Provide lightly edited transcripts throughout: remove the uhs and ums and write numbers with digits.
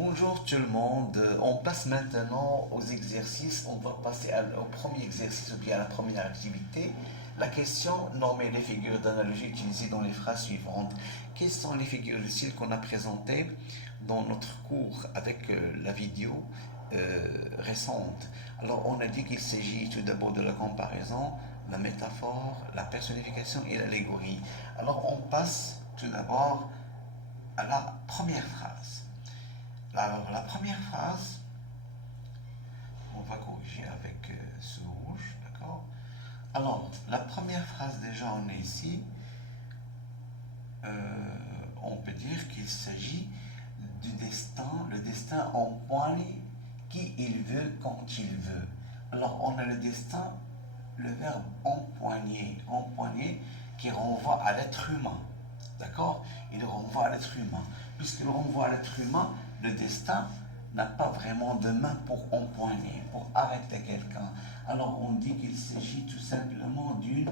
Bonjour tout le monde, on passe maintenant aux exercices, on va passer au premier exercice ou bien à la première activité. La question, nommer les figures d'analogie utilisées dans les phrases suivantes. Quelles sont les figures de style qu'on a présentées dans notre cours avec la vidéo récente? Alors on a dit qu'il s'agit tout d'abord de la comparaison, la métaphore, la personnification et l'allégorie. Alors on passe tout d'abord à la première phrase. Alors, la première phrase, on va corriger avec ce rouge, d'accord? Alors, la première phrase, déjà, on est ici. On peut dire qu'il s'agit du destin, le destin empoigne qui il veut quand il veut. Alors, on a le destin, le verbe empoigner qui renvoie à l'être humain. D'accord? Il renvoie à l'être humain. Puisqu'il renvoie à l'être humain, le destin n'a pas vraiment de main pour empoigner, pour arrêter quelqu'un. Alors on dit qu'il s'agit tout simplement d'une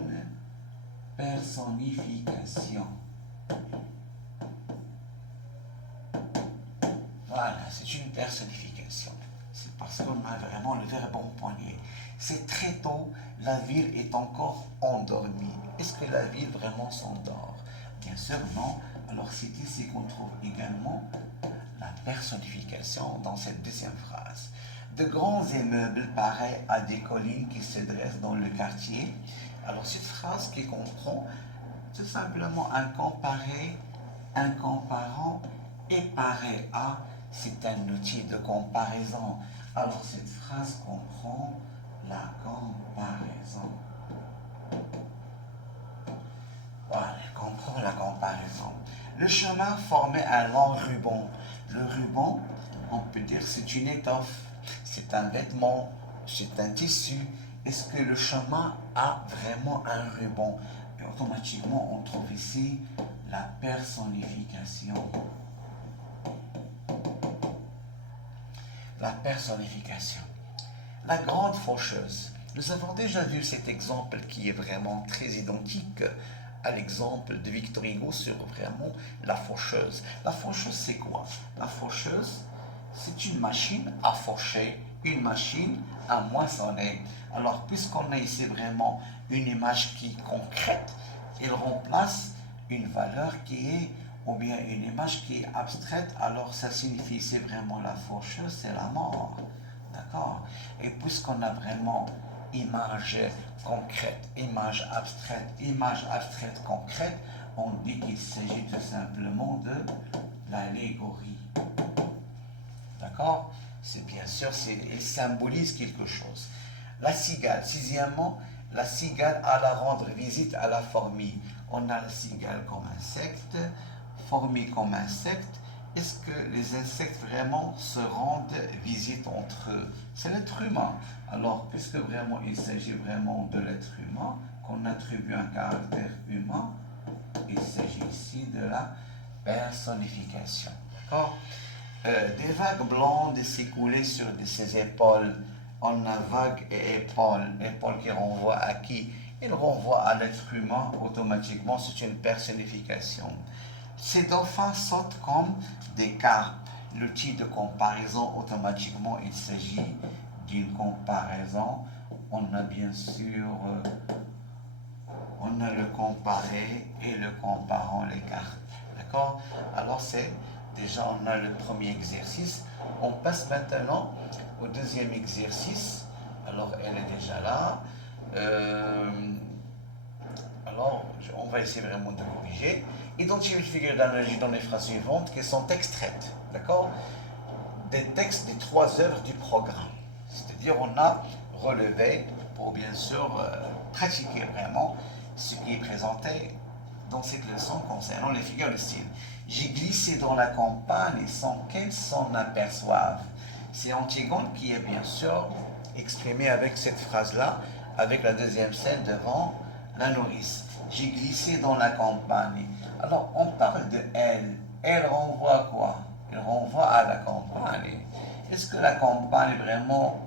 personnification. Voilà, c'est une personnification. C'est parce qu'on a vraiment le verbe empoigner. C'est très tôt, la ville est encore endormie. Est-ce que la ville vraiment s'endort? Bien sûr, non. Alors c'est ici qu'on trouve également la personnification dans cette deuxième phrase. De grands immeubles pareils à des collines qui se dressent dans le quartier. Alors cette phrase qui comprend tout simplement un comparé, un comparant et pareil à, c'est un outil de comparaison. Alors cette phrase comprend la comparaison. Voilà, elle comprend la comparaison. Le chemin formait un long ruban. Le ruban, on peut dire, c'est une étoffe, c'est un vêtement, c'est un tissu. Est-ce que le chemin a vraiment un ruban? Et automatiquement, on trouve ici la personnification. La personnification. La grande faucheuse. Nous avons déjà vu cet exemple qui est vraiment très identique à l'exemple de Victor Hugo sur vraiment la faucheuse. La faucheuse, c'est quoi? La faucheuse, c'est une machine à faucher, une machine à moissonner. Alors, puisqu'on a ici vraiment une image qui est concrète, il remplace une valeur qui est, ou bien une image qui est abstraite, alors ça signifie, c'est vraiment la faucheuse, c'est la mort. D'accord? Et puisqu'on a vraiment image concrète, image abstraite concrète, on dit qu'il s'agit tout simplement de l'allégorie. D'accord? C'est bien sûr, il symbolise quelque chose. La cigale, sixièmement, la cigale alla rendre visite à la fourmi. On a la cigale comme insecte, fourmi comme insecte. Est-ce que les insectes vraiment se rendent visite entre eux? C'est l'être humain. Alors, puisque vraiment il s'agit vraiment de l'être humain, qu'on attribue un caractère humain, il s'agit ici de la personnification. D'accord? Des vagues blondes s'écoulaient sur ses épaules. On a vague et épaule. Épaule qui renvoie à qui? Il renvoie à l'être humain automatiquement. C'est une personnification. Ces dauphins sautent comme des carpes. L'outil de comparaison, automatiquement, il s'agit d'une comparaison. On a bien sûr, on a le comparé et le comparant les cartes. D'accord? Alors c'est déjà, on a le premier exercice. On passe maintenant au deuxième exercice. Alors elle est déjà là. Alors, on va essayer vraiment de corriger. Identifier les figures d'analogie dans les phrases suivantes qui sont extraites, d'accord? Des textes des trois œuvres du programme. C'est-à-dire, on a relevé pour bien sûr pratiquer vraiment ce qui est présenté dans cette leçon concernant les figures de style. J'ai glissé dans la campagne sans qu'elle s'en aperçoive. C'est Antigone qui est bien sûr exprimé avec cette phrase-là, avec la deuxième scène devant la nourrice. J'ai glissé dans la campagne. Alors, on parle de elle. Elle renvoie à quoi? Elle renvoie à la campagne. Est-ce que la campagne vraiment,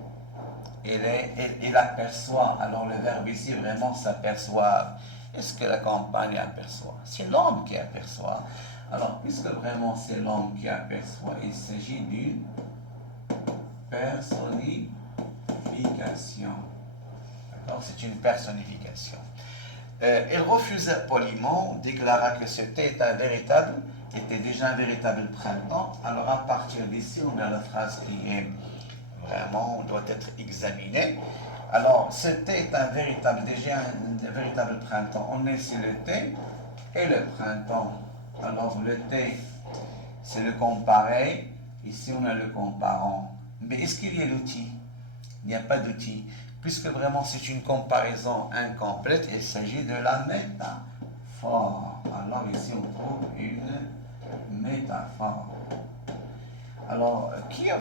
elle aperçoit? Alors, le verbe ici vraiment s'aperçoit. Est-ce que la campagne aperçoit? C'est l'homme qui aperçoit. Alors, puisque vraiment c'est l'homme qui aperçoit, il s'agit d'une personnification. D'accord? C'est une personnification. Il refusa poliment, déclara que ce thé était déjà un véritable printemps. Alors, à partir d'ici, on a la phrase qui est vraiment, doit être examinée. Alors, ce thé est déjà un véritable printemps. On est sur le thé et le printemps. Alors, le thé, c'est le comparé. Ici, on a le comparant. Mais est-ce qu'il y a l'outil? Il n'y a pas d'outil. Puisque vraiment, c'est une comparaison incomplète, il s'agit de la métaphore. Alors, ici, on trouve une métaphore. Alors, qui a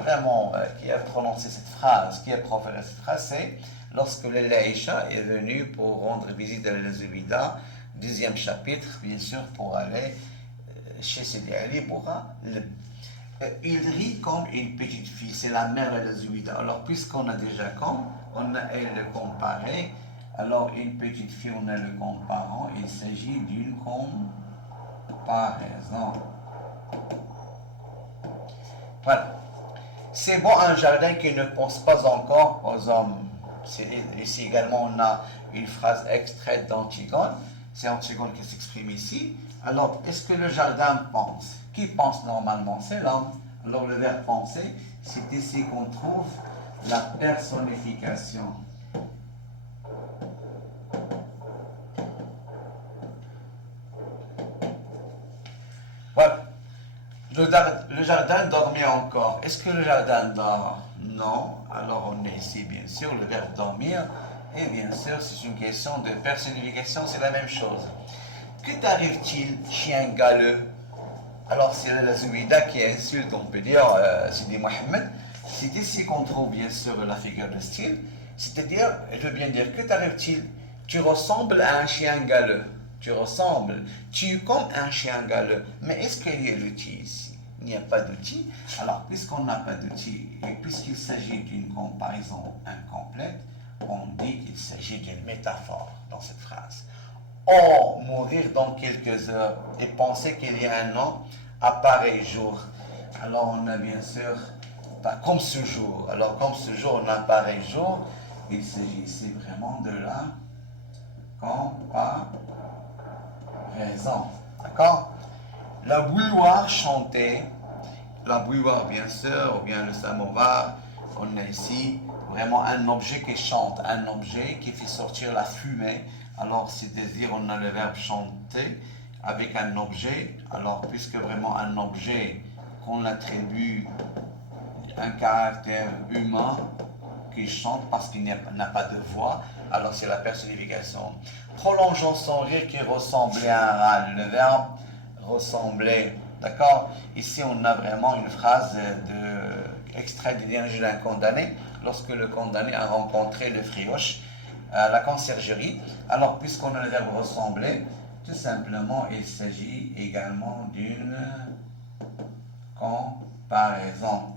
prononcé cette phrase? Qui a proféré cette phrase? C'est lorsque le Laïcha est venu pour rendre visite à la Zubida, 10e chapitre, bien sûr, pour aller chez Sidi Ali Boura. Il rit comme une petite fille, c'est la mère de la Zubida. Alors, puisqu'on a déjà on a le comparé, alors une petite fille, on a le comparant, il s'agit d'une comparaison. Voilà. C'est bon un jardin qui ne pense pas encore aux hommes. Ici également, on a une phrase extraite d'Antigone. C'est Antigone qui s'exprime ici. Alors, est-ce que le jardin pense? Qui pense normalement? C'est l'homme. Alors, le verbe penser, c'est ici qu'on trouve la personnification. Voilà. Le jardin dormait encore. Est-ce que le jardin dort? Non. Alors on est ici, bien sûr, le verbe dormir. Et bien sûr, c'est une question de personnification, c'est la même chose. Que t'arrive-t-il, chien galeux? Alors c'est la Zouida qui insulte, on peut dire, Sidi Mohamed. C'est ici qu'on trouve bien sûr la figure de style. C'est-à-dire, je veux bien dire, que t'arrive-t-il? Tu ressembles à un chien galeux. Tu ressembles. Tu es comme un chien galeux. Mais est-ce qu'il y a l'outil ici? Il n'y a pas d'outil. Alors, puisqu'on n'a pas d'outil, et puisqu'il s'agit d'une comparaison incomplète, on dit qu'il s'agit d'une métaphore dans cette phrase. Oh, mourir dans quelques heures et penser qu'il y a un an à pareil jour. Alors, on a bien sûr, pas comme ce jour. Alors, comme ce jour, on a pareil jour, il s'agit ici vraiment de la comparaison. D'accord? La bouilloire chantait, la bouilloire bien sûr, ou bien le samovar, on a ici vraiment un objet qui chante, un objet qui fait sortir la fumée. Alors, c'est-à-dire, on a le verbe chanter avec un objet. Alors, puisque vraiment un objet qu'on attribue un caractère humain qui chante parce qu'il n'a pas de voix, alors c'est la personnification. Prolongeant son rire qui ressemblait à un râle. Le verbe ressembler. D'accord? Ici, on a vraiment une phrase extraite de l'évangile d'un condamné, lorsque le condamné a rencontré le frioche à la conciergerie. Alors, puisqu'on a le verbe ressembler, tout simplement, il s'agit également d'une comparaison.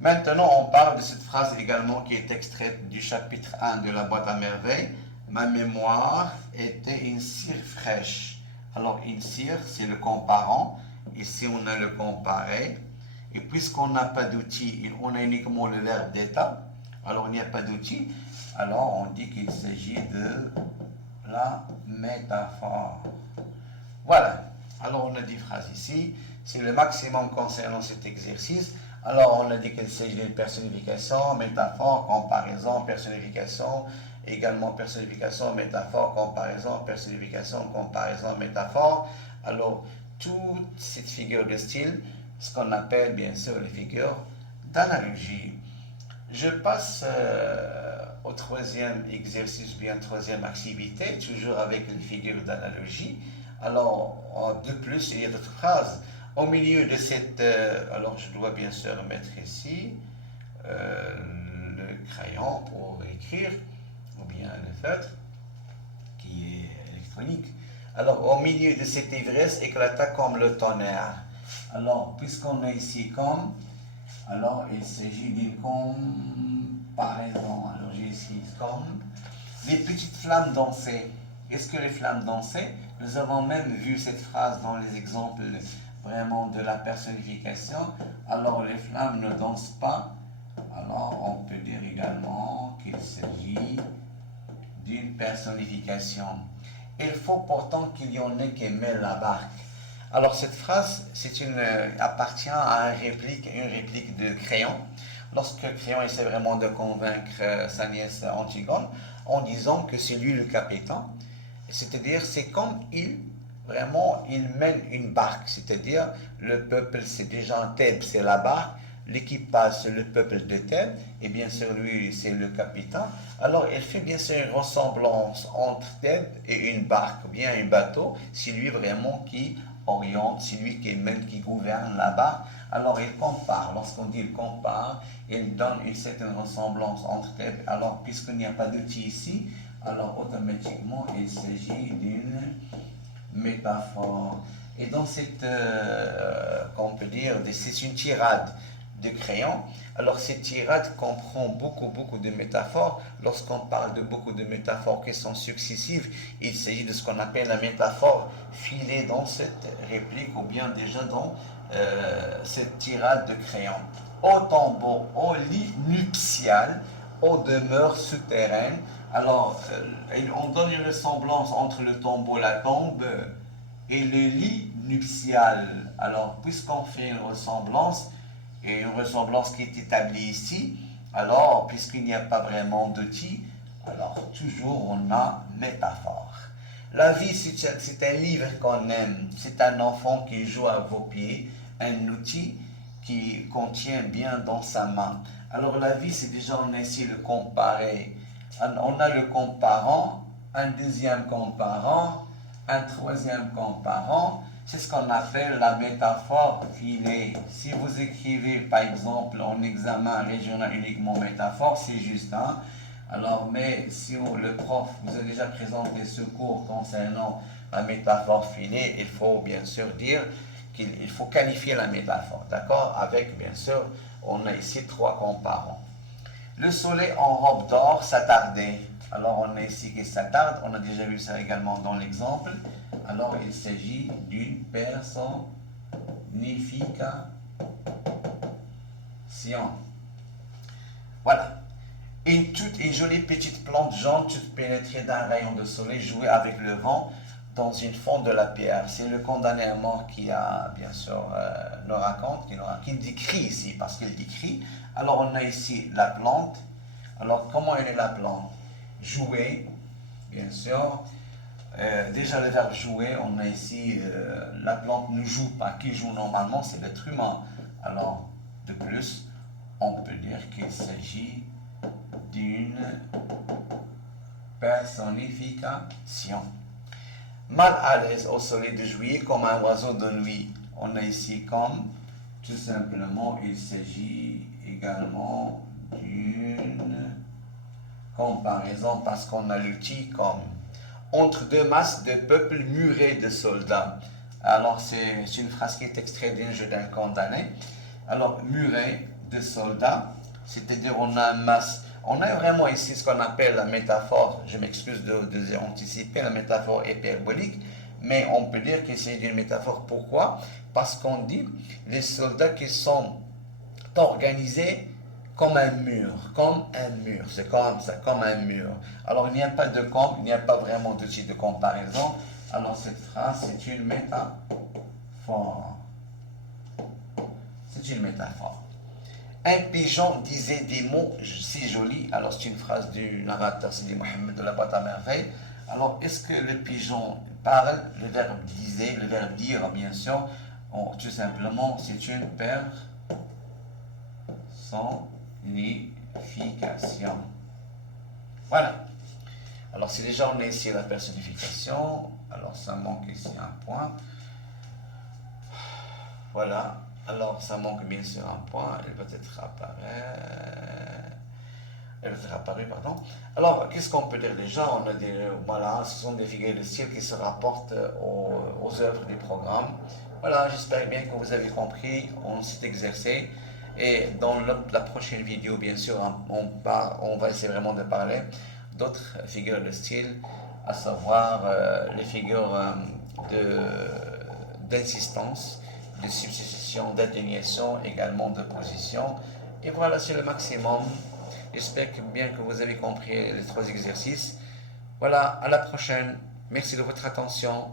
Maintenant, on parle de cette phrase également qui est extraite du chapitre 1 de la boîte à merveilles. Ma mémoire était une cire fraîche. Alors, une cire, c'est le comparant. Ici, on a le comparé. Et puisqu'on n'a pas d'outil, on a uniquement le verbe d'état. Alors, il n'y a pas d'outil. Alors, on dit qu'il s'agit de la métaphore. Voilà. Alors, on a 10 phrases ici. C'est le maximum concernant cet exercice. Alors, on a dit qu'il s'agit d'une personnification, métaphore, comparaison, personnification, également personnification, métaphore, comparaison, métaphore. Alors, toute cette figure de style, ce qu'on appelle bien sûr les figures d'analogie. Je passe au troisième exercice, bien troisième activité, toujours avec les figures d'analogie. Alors, de plus, il y a d'autres phrases. Au milieu de cette... alors, je dois bien sûr mettre ici le crayon pour écrire, ou bien le feutre, qui est électronique. Alors, au milieu de cette ivresse éclata comme le tonnerre. Alors, puisqu'on a ici comme, alors il s'agit d'une comparaison. Alors, j'ai ici comme, les petites flammes dansaient. Est-ce que les flammes dansaient? Nous avons même vu cette phrase dans les exemples vraiment de la personnification. Alors les flammes ne dansent pas. Alors on peut dire également qu'il s'agit d'une personnification. Il faut pourtant qu'il y en ait qui mêlent la barque. Alors cette phrase, appartient à une réplique de Créon. Lorsque Créon essaie vraiment de convaincre sa nièce Antigone en disant que c'est lui le capitaine, c'est-à-dire c'est comme il mène une barque, c'est-à-dire le peuple c'est déjà Thèbes, c'est la barque, l'équipage c'est le peuple de Thèbes, et bien sûr lui c'est le capitaine. Alors il fait bien sûr une ressemblance entre Thèbes et une barque, bien un bateau, c'est lui vraiment qui oriente, c'est lui qui mène, qui gouverne la barque. Alors il compare, lorsqu'on dit il compare, il donne une certaine ressemblance entre Thèbes. Alors puisqu'il n'y a pas d'outil ici, alors automatiquement il s'agit d'une métaphore. Et dans cette, qu'on peut dire, c'est une tirade de Créon. Alors cette tirade comprend beaucoup de métaphores. Lorsqu'on parle de beaucoup de métaphores qui sont successives, il s'agit de ce qu'on appelle la métaphore filée dans cette réplique ou bien déjà dans cette tirade de Créon. Au tombeau, au lit nuptial, aux demeures souterraines. Alors, on donne une ressemblance entre le tombeau, la tombe, et le lit nuptial. Alors, puisqu'on fait une ressemblance, et une ressemblance qui est établie ici, alors, puisqu'il n'y a pas vraiment d'outil, alors toujours on a métaphore. La vie, c'est un livre qu'on aime, c'est un enfant qui joue à vos pieds, un outil qui contient bien dans sa main. Alors la vie, c'est déjà, on a ici le comparé. On a le comparant, un deuxième comparant, un troisième comparant. C'est ce qu'on appelle la métaphore filée. Si vous écrivez, par exemple, en examen régional uniquement métaphore, c'est juste, hein? Alors, mais si le prof vous a déjà présenté ce cours concernant la métaphore filée, il faut bien sûr dire qu'il faut qualifier la métaphore, d'accord? Avec, bien sûr, on a ici trois comparants. Le soleil en robe d'or s'attardait. Alors, on a ici qui s'attarde, on a déjà vu ça également dans l'exemple. Alors, il s'agit d'une personnification. Voilà. Une jolie petite plante jaune, toute pénétrée d'un rayon de soleil, jouait avec le vent dans une fente de la pierre. C'est le condamné à mort qui a, bien sûr, nous raconte, qui décrit ici, parce qu'il décrit. Alors, on a ici la plante. Alors, comment elle est la plante? Jouer, bien sûr. Déjà, le verbe jouer, on a ici, la plante ne joue pas. Qui joue normalement, c'est l'être humain. Alors, de plus, on peut dire qu'il s'agit d'une personnification. Mal à l'aise au soleil de juillet comme un oiseau de nuit. On a ici comme, tout simplement, il s'agit également d'une comparaison parce qu'on a l'outil comme entre deux masses de peuple muré de soldats. Alors c'est une phrase qui est extraite d'un jeu d'un condamné. Alors muré de soldats, c'est-à-dire on a une masse. On a vraiment ici ce qu'on appelle la métaphore, je m'excuse de anticiper, la métaphore hyperbolique, mais on peut dire qu'il s'agit d'une métaphore. Pourquoi? Parce qu'on dit les soldats qui sont organisés comme un mur, c'est comme ça, comme un mur. Alors il n'y a pas de il n'y a pas vraiment d'outil de comparaison. Alors cette phrase, c'est une métaphore. C'est une métaphore. Un pigeon disait des mots si jolis. Alors c'est une phrase du narrateur Sidi Mohamed de la boîte à merveille. Alors est-ce que le pigeon parle? Le verbe disait, le verbe dire bien sûr, tout simplement c'est une personnification. Voilà. Alors si déjà on est ici à la personnification, alors ça manque ici un point. Voilà. Alors, ça manque bien sûr un point, elle va être apparue, pardon. Alors, qu'est-ce qu'on peut dire déjà? On a voilà, ce sont des figures de style qui se rapportent aux œuvres du programme. Voilà, j'espère bien que vous avez compris, on s'est exercé. Et dans la prochaine vidéo, bien sûr, on va essayer vraiment de parler d'autres figures de style à savoir les figures d'insistance, de substitution, d'atténuation, également de position. Et voilà, c'est le maximum. J'espère bien que vous avez compris les 3 exercices. Voilà, à la prochaine. Merci de votre attention.